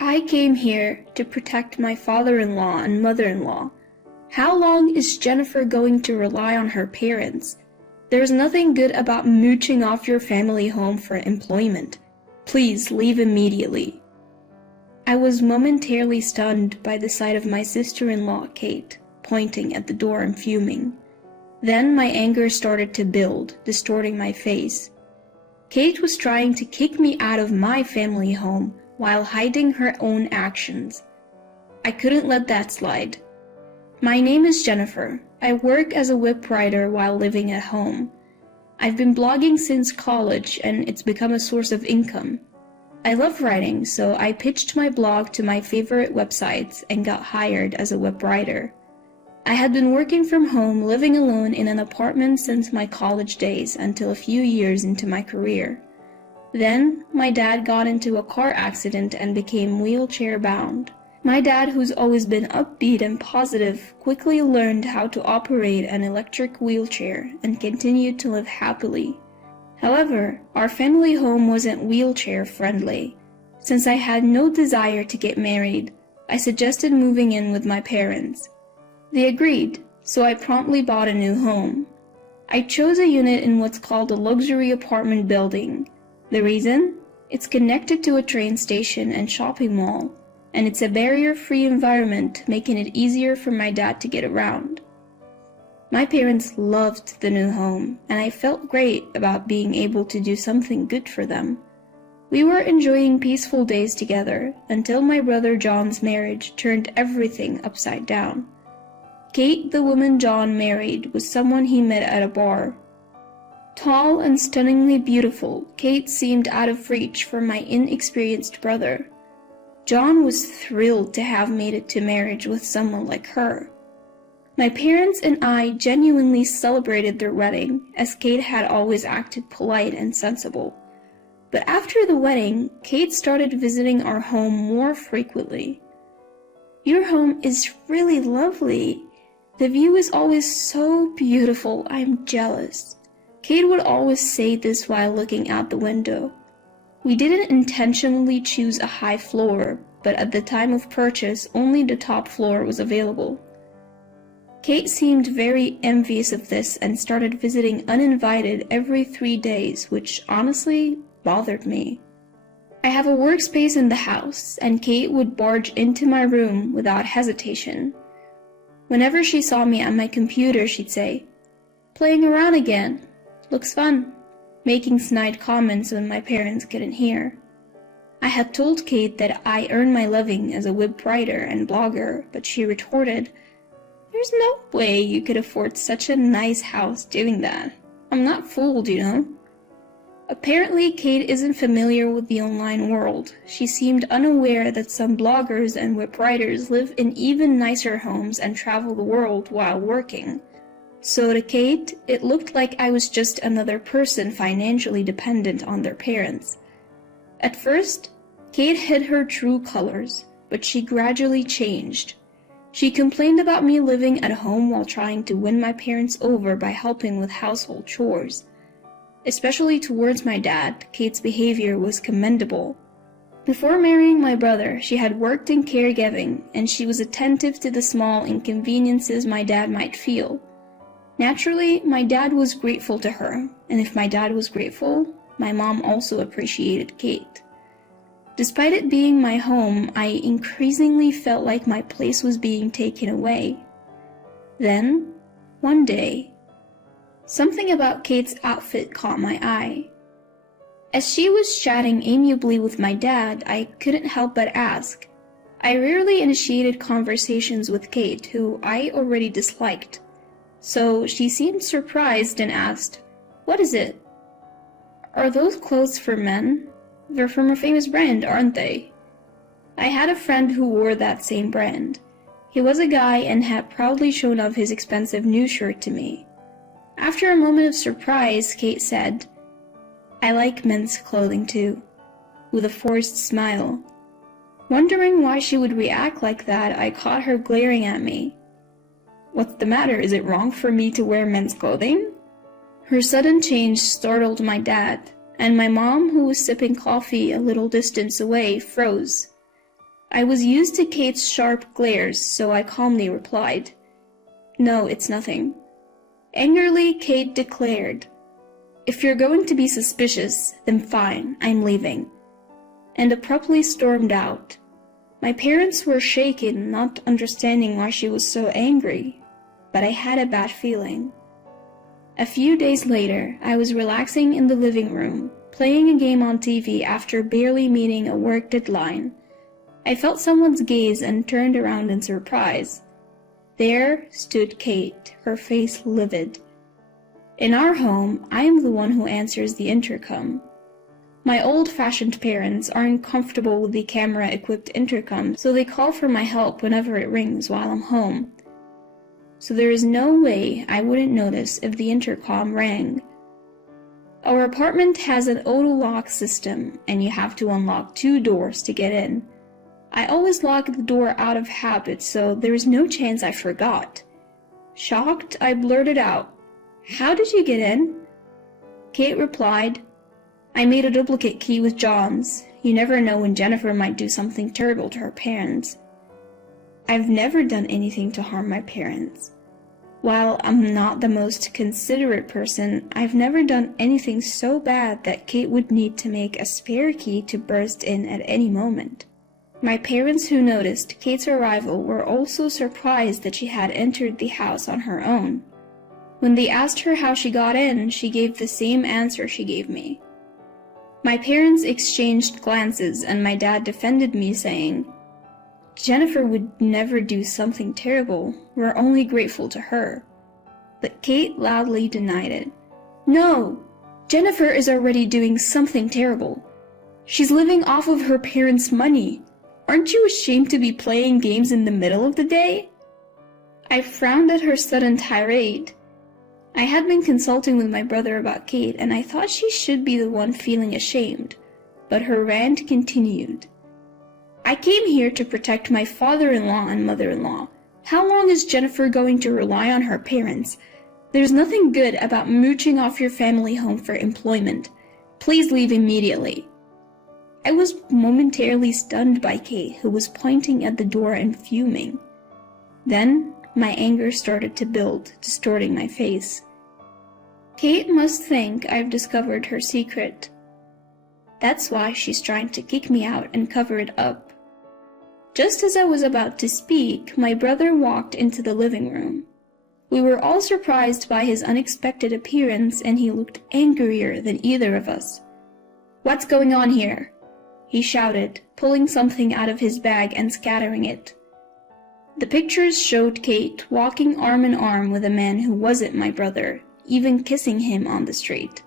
I came here to protect my father-in-law and mother-in-law. How long is Jennifer going to rely on her parents? There's nothing good about mooching off your family home for employment. Please leave immediately. I was momentarily stunned by the sight of my sister-in-law, Kate, pointing at the door and fuming. Then my anger started to build, distorting my face. Kate was trying to kick me out of my family home while hiding her own actions. I couldn't let that slide. My name is Jennifer. I work as a web writer while living at home. I've been blogging since college and it's become a source of income. I love writing, so I pitched my blog to my favorite websites and got hired as a web writer. I had been working from home, living alone in an apartment since my college days until a few years into my career. Then, my dad got into a car accident and became wheelchair-bound. My dad, who's always been upbeat and positive, quickly learned how to operate an electric wheelchair and continued to live happily. However, our family home wasn't wheelchair-friendly. Since I had no desire to get married, I suggested moving in with my parents. They agreed, so I promptly bought a new home. I chose a unit in what's called a luxury apartment building. The reason? It's connected to a train station and shopping mall, and it's a barrier-free environment, making it easier for my dad to get around. My parents loved the new home, and I felt great about being able to do something good for them. We were enjoying peaceful days together until my brother John's marriage turned everything upside down. Kate, the woman John married, was someone he met at a bar. Tall and stunningly beautiful, Kate seemed out of reach for my inexperienced brother. John was thrilled to have made it to marriage with someone like her. My parents and I genuinely celebrated their wedding, as Kate had always acted polite and sensible. But after the wedding, Kate started visiting our home more frequently. "Your home is really lovely. The view is always so beautiful, I'm jealous." Kate would always say this while looking out the window. We didn't intentionally choose a high floor, but at the time of purchase, only the top floor was available. Kate seemed very envious of this and started visiting uninvited every 3 days, which honestly bothered me. I have a workspace in the house, and Kate would barge into my room without hesitation. Whenever she saw me at my computer, she'd say, "Playing around again. Looks fun," making snide comments when my parents couldn't hear. I had told Kate that I earned my living as a web writer and blogger, but she retorted, "There's no way you could afford such a nice house doing that. I'm not fooled, you know." Apparently, Kate isn't familiar with the online world. She seemed unaware that some bloggers and web writers live in even nicer homes and travel the world while working. So to Kate, it looked like I was just another person financially dependent on their parents. At first, Kate hid her true colors, but she gradually changed. She complained about me living at home while trying to win my parents over by helping with household chores. Especially towards my dad, Kate's behavior was commendable. Before marrying my brother, she had worked in caregiving, and she was attentive to the small inconveniences my dad might feel. Naturally, my dad was grateful to her, and if my dad was grateful, my mom also appreciated Kate. Despite it being my home, I increasingly felt like my place was being taken away. Then, one day, something about Kate's outfit caught my eye. As she was chatting amiably with my dad, I couldn't help but ask. I rarely initiated conversations with Kate, who I already disliked. So she seemed surprised and asked, "What is it?" "Are those clothes for men? They're from a famous brand, aren't they?" I had a friend who wore that same brand. He was a guy and had proudly shown off his expensive new shirt to me. After a moment of surprise, Kate said, "I like men's clothing too," with a forced smile. Wondering why she would react like that, I caught her glaring at me. "What's the matter? Is it wrong for me to wear men's clothing?" Her sudden change startled my dad, and my mom, who was sipping coffee a little distance away, froze. I was used to Kate's sharp glares, so I calmly replied, "No, it's nothing." Angrily, Kate declared, "If you're going to be suspicious, then fine, I'm leaving," and abruptly stormed out. My parents were shaken, not understanding why she was so angry, but I had a bad feeling. A few days later, I was relaxing in the living room, playing a game on TV after barely meeting a work deadline. I felt someone's gaze and turned around in surprise. There stood Kate, her face livid. In our home, I am the one who answers the intercom. My old-fashioned parents aren't comfortable with the camera-equipped intercom, so they call for my help whenever it rings while I'm home. So there is no way I wouldn't notice if the intercom rang. Our apartment has an auto-lock system, and you have to unlock 2 doors to get in. I always lock the door out of habit, so there is no chance I forgot. Shocked, I blurted out, "How did you get in?" Kate replied, "I made a duplicate key with John's. You never know when Jennifer might do something terrible to her parents." I've never done anything to harm my parents. While I'm not the most considerate person, I've never done anything so bad that Kate would need to make a spare key to burst in at any moment. My parents who noticed Kate's arrival were also surprised that she had entered the house on her own. When they asked her how she got in, she gave the same answer she gave me. My parents exchanged glances, and my dad defended me, saying, "Jennifer would never do something terrible. We're only grateful to her." But Kate loudly denied it. "No! Jennifer is already doing something terrible. She's living off of her parents' money. Aren't you ashamed to be playing games in the middle of the day?" I frowned at her sudden tirade. I had been consulting with my brother about Kate, and I thought she should be the one feeling ashamed, but her rant continued. "I came here to protect my father-in-law and mother-in-law. How long is Jennifer going to rely on her parents? There's nothing good about mooching off your family home for employment. Please leave immediately." I was momentarily stunned by Kate, who was pointing at the door and fuming. Then my anger started to build, distorting my face. Kate must think I've discovered her secret. That's why she's trying to kick me out and cover it up. Just as I was about to speak, my brother walked into the living room. We were all surprised by his unexpected appearance, and he looked angrier than either of us. "What's going on here?" he shouted, pulling something out of his bag and scattering it. The pictures showed Kate walking arm in arm with a man who wasn't my brother, even kissing him on the street.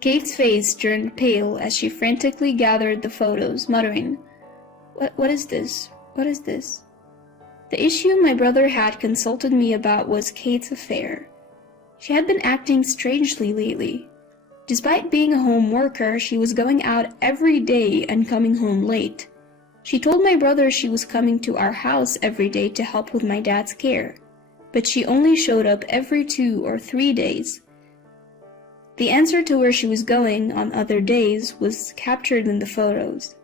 Kate's face turned pale as she frantically gathered the photos, muttering, What is this? What is this?" The issue my brother had consulted me about was Kate's affair. She had been acting strangely lately. Despite being a home worker, she was going out every day and coming home late. She told my brother she was coming to our house every day to help with my dad's care, but she only showed up every 2 or 3 days. The answer to where she was going on other days was captured in the photos.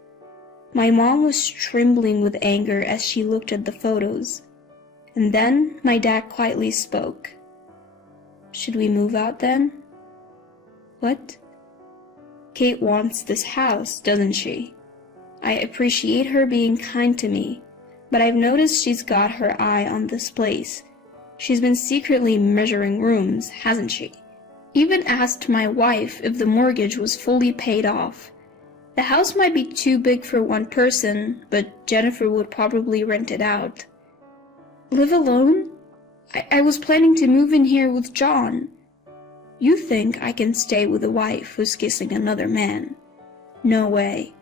My mom was trembling with anger as she looked at the photos. And then my dad quietly spoke. "Should we move out then?" "What?" "Kate wants this house, doesn't she? I appreciate her being kind to me, but I've noticed she's got her eye on this place. She's been secretly measuring rooms, hasn't she? Even asked my wife if the mortgage was fully paid off. The house might be too big for one person, but Jennifer would probably rent it out." "Live alone? I was planning to move in here with John." "You think I can stay with a wife who's kissing another man? No way."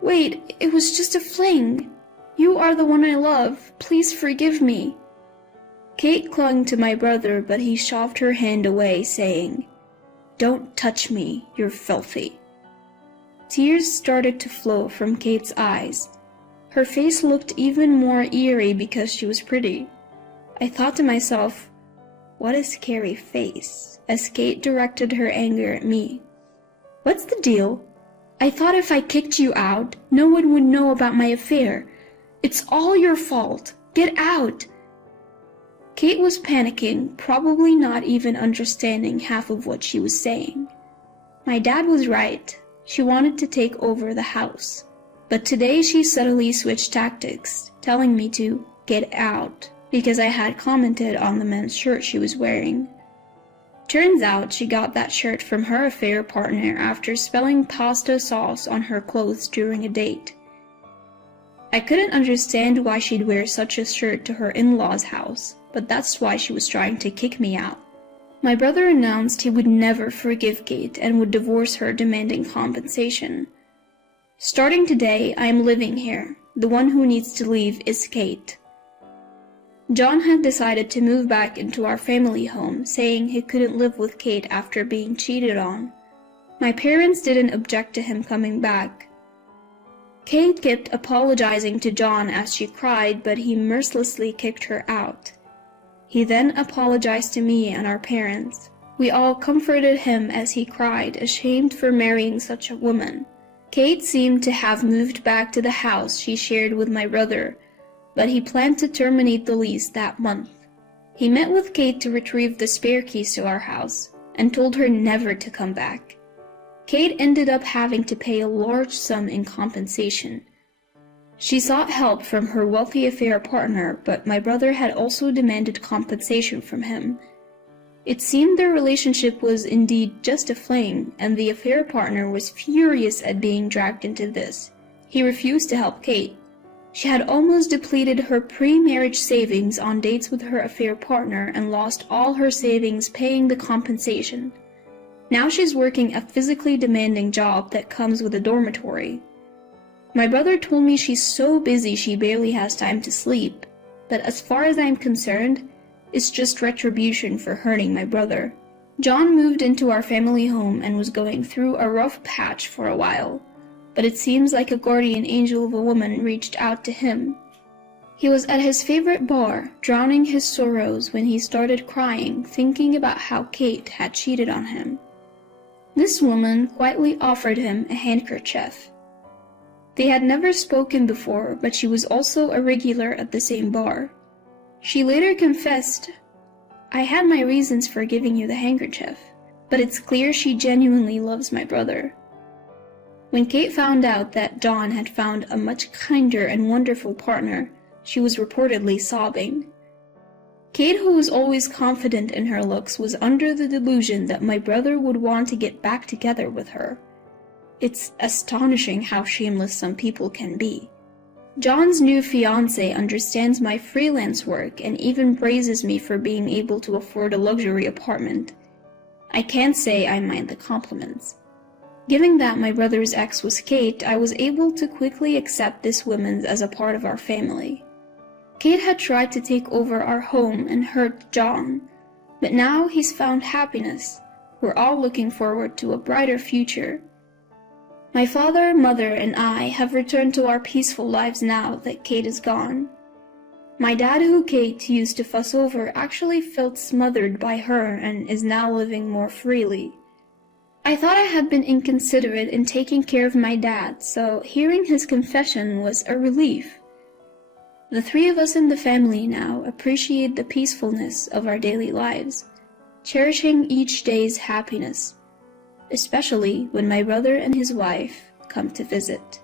"Wait, it was just a fling. You are the one I love. Please forgive me." Kate clung to my brother, but he shoved her hand away, saying, "Don't touch me, you're filthy." Tears started to flow from Kate's eyes. Her face looked even more eerie because she was pretty. I thought to myself, what a scary face, as Kate directed her anger at me. "What's the deal? I thought if I kicked you out, no one would know about my affair. It's all your fault. Get out!" Kate was panicking, probably not even understanding half of what she was saying. My dad was right. She wanted to take over the house. But today she suddenly switched tactics, telling me to get out because I had commented on the men's shirt she was wearing. Turns out she got that shirt from her affair partner after spilling pasta sauce on her clothes during a date. I couldn't understand why she'd wear such a shirt to her in-laws' house, but that's why she was trying to kick me out. My brother announced he would never forgive Kate and would divorce her, demanding compensation. Starting today, I am living here. The one who needs to leave is Kate. John had decided to move back into our family home, saying he couldn't live with Kate after being cheated on. My parents didn't object to him coming back. Kate kept apologizing to John as she cried, but he mercilessly kicked her out. He then apologized to me and our parents. We all comforted him as he cried, ashamed for marrying such a woman. Kate seemed to have moved back to the house she shared with my brother, but he planned to terminate the lease that month. He met with Kate to retrieve the spare keys to our house and told her never to come back. Kate ended up having to pay a large sum in compensation. She sought help from her wealthy affair partner, but my brother had also demanded compensation from him. It seemed their relationship was indeed just a fling, and the affair partner was furious at being dragged into this. He refused to help Kate. She had almost depleted her pre-marriage savings on dates with her affair partner and lost all her savings paying the compensation. Now she's working a physically demanding job that comes with a dormitory. My brother told me she's so busy she barely has time to sleep, but as far as I'm concerned, it's just retribution for hurting my brother. John moved into our family home and was going through a rough patch for a while, but it seems like a guardian angel of a woman reached out to him. He was at his favorite bar, drowning his sorrows when he started crying, thinking about how Kate had cheated on him. This woman quietly offered him a handkerchief. They had never spoken before, but she was also a regular at the same bar. She later confessed, "I had my reasons for giving you the handkerchief, but it's clear she genuinely loves my brother." When Kate found out that John had found a much kinder and wonderful partner, she was reportedly sobbing. Kate, who was always confident in her looks, was under the delusion that my brother would want to get back together with her. It's astonishing how shameless some people can be. John's new fiancé understands my freelance work and even praises me for being able to afford a luxury apartment. I can't say I mind the compliments. Given that my brother's ex was Kate, I was able to quickly accept this woman as a part of our family. Kate had tried to take over our home and hurt John, but now he's found happiness. We're all looking forward to a brighter future. My father, mother, and I have returned to our peaceful lives now that Kate is gone. My dad, who Kate used to fuss over, actually felt smothered by her and is now living more freely. I thought I had been inconsiderate in taking care of my dad, so hearing his confession was a relief. The three of us in the family now appreciate the peacefulness of our daily lives, cherishing each day's happiness, especially when my brother and his wife come to visit.